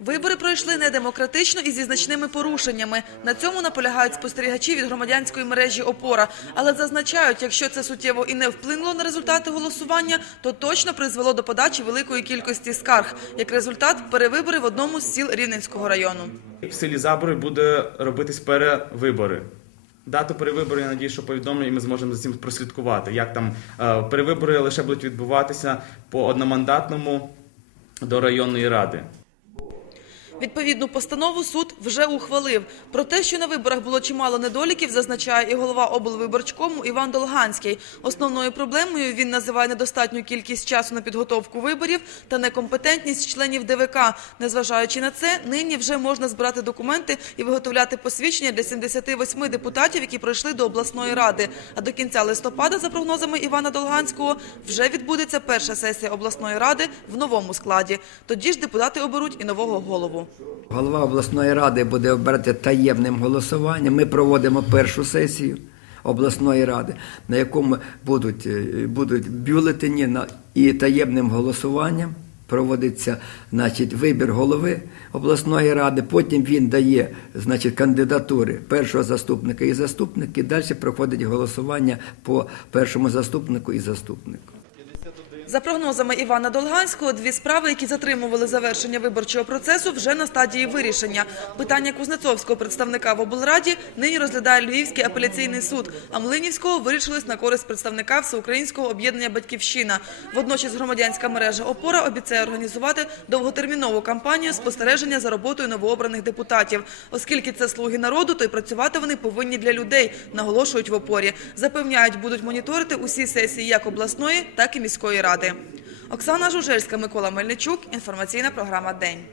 Вибори пройшли недемократично і зі значними порушеннями. На цьому наполягають спостерігачі від громадянської мережі «Опора». Але зазначають, якщо це суттєво і не вплинуло на результати голосування, то точно призвело до подачі великої кількості скарг. Як результат – перевибори в одному з сіл Рівненського району. В селі Забори буде робитись перевибори. Дату перевиборів, я надію, що повідомлю, і ми зможемо за цим прослідкувати. Як там е, перевибори лише будуть відбуватися по одномандатному до районної ради. Відповідну постанову суд вже ухвалив. Про те, що на виборах було чимало недоліків, зазначає і голова облвиборчкому Іван Долганський. Основною проблемою він називає недостатню кількість часу на підготовку виборів та некомпетентність членів ДВК. Незважаючи на це, нині вже можна збирати документи і виготовляти посвідчення для 78 депутатів, які пройшли до обласної ради. А до кінця листопада, за прогнозами Івана Долганського, вже відбудеться перша сесія обласної ради в новому складі. Тоді ж депутати оберуть і нового голову. Голова обласної ради буде обирати таємним голосуванням. Ми проводимо першу сесію обласної ради, на якому будуть, будуть бюлетені і таємним голосуванням. Проводиться значить, вибір голови обласної ради. Потім він дає значить, кандидатури першого заступника і заступники. Далі проходить голосування по першому заступнику і заступнику. За прогнозами Івана Долганського, дві справи, які затримували завершення виборчого процесу, вже на стадії вирішення. Питання Кузнецовського представника в облраді нині розглядає Львівський апеляційний суд, а Млинівського вирішилось на користь представника Всеукраїнського об'єднання «Батьківщина». Водночас громадянська мережа «Опора» обіцяє організувати довготермінову кампанію спостереження за роботою новообраних депутатів. Оскільки це слуги народу, то й працювати вони повинні для людей, наголошують в «Опорі». Запевняють, будуть моніторити усі сесії як обласної, так і міської ради. Оксана Жужельська, Микола Мельничук. Інформаційна програма «День».